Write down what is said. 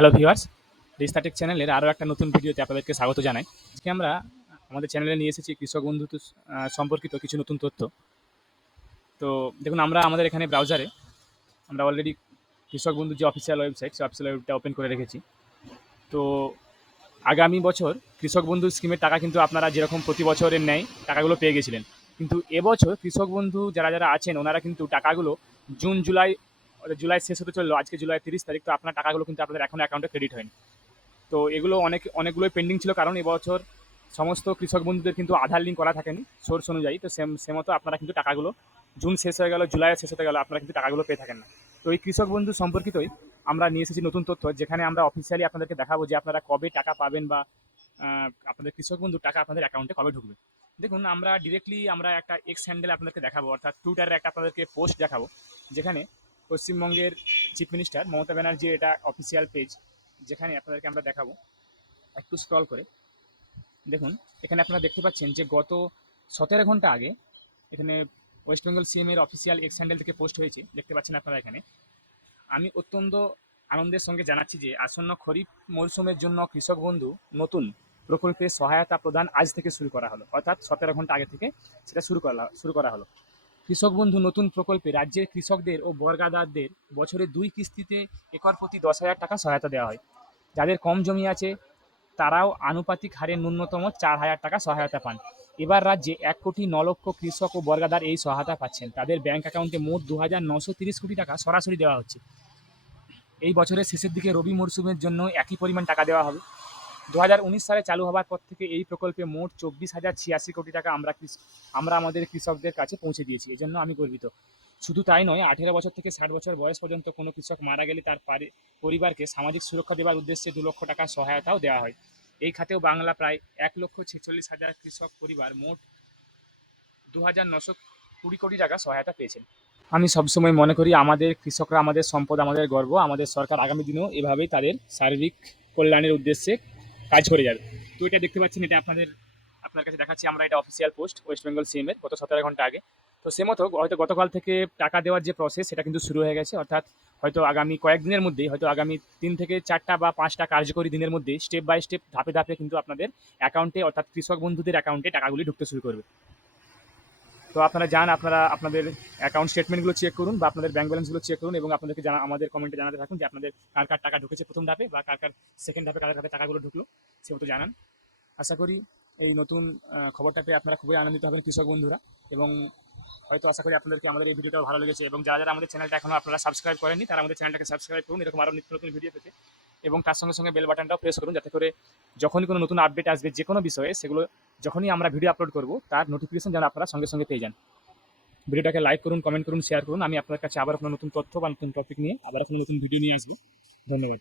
Hello viewers, রিস্তাটেক চ্যানেলের আরও একটা নতুন ভিডিওতে আপনাদেরকে স্বাগত জানাই। আজকে আমরা আমাদের চ্যানেলে নিয়ে এসেছি কৃষক বন্ধুত্ব সম্পর্কিত কিছু নতুন তথ্য। তো দেখুন, আমরা আমাদের এখানে ব্রাউজারে আমরা অলরেডি কৃষক বন্ধুর যে অফিসিয়াল ওয়েবসাইট, সেই অফিসিয়াল ওয়েবটা ওপেন করে রেখেছি। তো আগামী বছর কৃষক বন্ধু স্কিমের টাকা কিন্তু আপনারা যেরকম প্রতি বছরের ন্যায় টাকাগুলো পেয়ে গেছিলেন, কিন্তু এবছর কৃষক বন্ধু যারা যারা আছেন ওনারা কিন্তু টাকাগুলো জুন জুলাই জুলাই শেষ হতে চললো, আজকে জুলাই 30 তারিখ। তো আপনার টাকাগুলো কিন্তু আপনাদের এখনো অ্যাকাউন্টে ক্রেডিট হয়নি। তো এগুলো অনেকগুলোই পেন্ডিং ছিল, কারণ এবছর সমস্ত কৃষক বন্ধুদের কিন্তু আধার লিঙ্ক করা থাকেনি সোর্স অনুযায়ী। তো সে মতো আপনারা কিন্তু টাকাগুলো জুন শেষ হয়ে গেল, জুলাই শেষ হতে গেল, আপনারা কিন্তু টাকাগুলো পেয়ে থাকেন না। তো এই কৃষক বন্ধু সম্পর্কিতই আমরা নিয়ে এসেছি নতুন তথ্য, যেখানে আমরা অফিসিয়ালি আপনাদেরকে দেখাবো যে আপনারা কবে টাকা পাবেন বা আপনাদের কৃষক বন্ধু টাকা আপনাদের অ্যাকাউন্টে কবে ঢুকবে। দেখুন, আমরা ডিরেক্টলি আমরা একটা এক্স হ্যান্ডেল আপনাদেরকে দেখাবো, অর্থাৎ টুইটারের একটা আপনাদেরকে পোস্ট দেখাবো, যেখানে পশ্চিমবঙ্গের চিফ মিনিস্টার মমতা ব্যানার্জির এটা অফিসিয়াল পেজ, যেখানে আপনাদেরকে আমরা দেখাবো। একটু স্ক্রল করে দেখুন, এখানে আপনারা দেখতে পাচ্ছেন যে গত 17 ঘন্টা আগে এখানে ওয়েস্ট বেঙ্গল সিএম এর অফিসিয়াল এক্স হ্যান্ডেল থেকে পোস্ট হয়েছে, দেখতে পাচ্ছেন আপনারা এখানে। আমি অত্যন্ত আনন্দের সঙ্গে জানাচ্ছি যে আসন্ন খরিফ মরশুমের জন্য কৃষক বন্ধু নতুন প্রকল্পের সহায়তা প্রদান আজ থেকে শুরু করা হলো, অর্থাৎ 17 ঘন্টা আগে থেকে সেটা শুরু করা হলো। কৃষক বন্ধু নতুন প্রকল্পে রাজ্যের কৃষকদের ও বর্গাদারদের বছরে 2 কিস্তিতে একর প্রতি 10,000 টাকা সহায়তা দেওয়া হয়। যাদের কম জমি আছে তারাও আনুপাতিক হারে ন্যূনতম 4,000 টাকা সহায়তা পান। এবার রাজ্যে 1,09,00,000 কৃষক ও বর্গাদার এই সহায়তা পাচ্ছেন। তাদের ব্যাংক অ্যাকাউন্টে মোট 2,930 কোটি টাকা সরাসরি দেওয়া হচ্ছে। এই বছরের শেষের দিকে রবি মরশুমের জন্য একই পরিমাণ টাকা দেওয়া হবে। 2019 সালে চালু হওয়ার পর থেকে এই প্রকল্পে মোট 24,086 কোটি টাকা আমরা আমাদের কৃষকদের কাছে পৌঁছে দিয়েছি। এজন্য আমি গর্বিত। শুধু তাই নয়, 18 বছর থেকে 60 বছর বয়স পর্যন্ত কোনো কৃষক মারা গেলে তার পরিবারকে সামাজিক সুরক্ষা দেওয়ার উদ্দেশ্যে 2 লক্ষ টাকা সহায়তাও দেওয়া হয়। এই খাতেও বাংলা প্রায় 1,46,000 কৃষক পরিবার মোট 2,920 কোটি টাকা সহায়তা পেয়েছেন। আমি সবসময় মনে করি আমাদের কৃষকরা আমাদের সম্পদ, আমাদের গর্ব। আমাদের সরকার আগামী দিনেও এভাবেই তাদের সার্বিক কল্যাণের উদ্দেশ্যে কাজ করে যাবে। তো এটা দেখতে পাচ্ছেন, এটা আপনার কাছে দেখাচ্ছি আমরা, এটা official post West Bengal CM এর গত 17 ঘন্টা আগে। তো সে মতো হয়তো গতকাল থেকে টাকা দেওয়ার যে প্রসেস সেটা কিন্তু শুরু হয়ে গেছে, অর্থাৎ হয়তো আগামী কয়েকদিনের মধ্যেই, হয়তো আগামী 3 থেকে 4টা বা 5টা কার্যকরী দিনের মধ্যেই স্টেপ বাই স্টেপ ধাপে ধাপে কিন্তু আপনাদের অ্যাকাউন্টে, অর্থাৎ কৃষক বন্ধুদের অ্যাকাউন্টে টাকাগুলি ঢুকতে শুরু করবে। তো আপনারা যান, আপনারা আপনাদের অ্যাকাউন্ট স্টেটমেন্টগুলো চেক করুন বা আপনাদের ব্যাংক ব্যালেন্সগুলো চেক করুন, এবং আপনাদেরকে আমাদের কমেন্টে জানাতে থাকুন যে আপনাদের কার কার টাকা ঢুকেছে প্রথম ধাপে, বা কার কার সেকেন্ড ধাপে, কার কার টাকাগুলো ঢুকলো, সেগুলো জানান। আশা করি এই নতুন খবরটা পেয়ে আপনারা খুবই আনন্দিত হবেন কৃষক বন্ধুরা, এবং হয়তো আশা করি আপনাদেরকে আমাদের এই ভিডিওটাও ভালো লেগেছে। এবং যারা যারা আমাদের চ্যানেলটা এখনও আপনারা সাবস্ক্রাইব করেননি, তারা আমাদের চ্যানেলটাকে সাবস্ক্রাইব করুন এরকম আরও নিত্য নতুন ভিডিও পেতে, এবং তার সঙ্গে সঙ্গে বেল বাটনটাও প্রেস করুন, যাতে করে যখনই কোনো নতুন আপডেট আসবে যে কোনো বিষয়ে, সেগুলো যখনই আমরা ভিডিও আপলোড করব তার নোটিফিকেশন যেন আপনারা সঙ্গে সঙ্গে পেয়ে যান। ভিডিওটাকে লাইক করুন, কমেন্ট করুন, শেয়ার করুন। আমি আপনার কাছে আবার কোনো নতুন তথ্য বা নতুন টপিক নিয়ে আবার কোনো নতুন ভিডিও নিয়ে আসবো। ধন্যবাদ।